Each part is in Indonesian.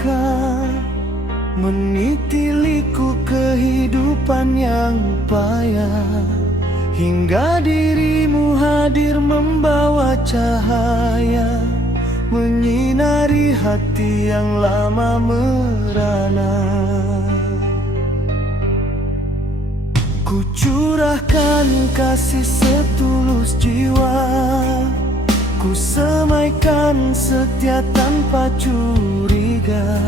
luka, menitiliku kehidupan yang payah, hingga dirimu hadir membawa cahaya, menyinari hati yang lama merana. Ku curahkan kasih setulus jiwa, ku semaikan setia tanpa curiga.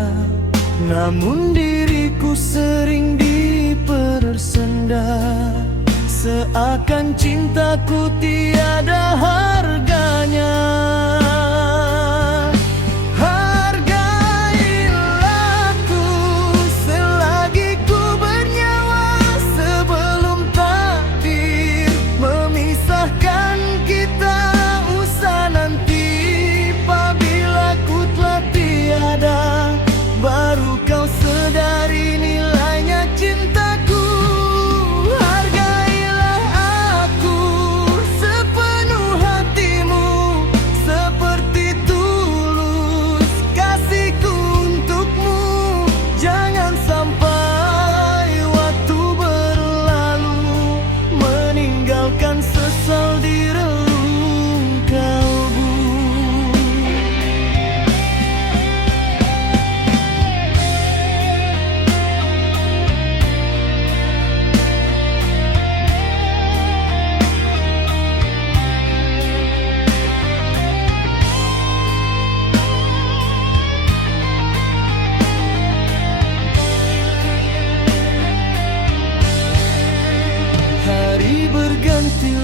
Namun diriku sering dipersenda, seakan cintaku tiada harganya. Baru kau sedari nilainya cintaku. Hargailah aku sepenuh hatimu, seperti tulus kasihku untukmu. Jangan sampai waktu berlalu, meninggalkan sesal di relung kalbu. Hari berganti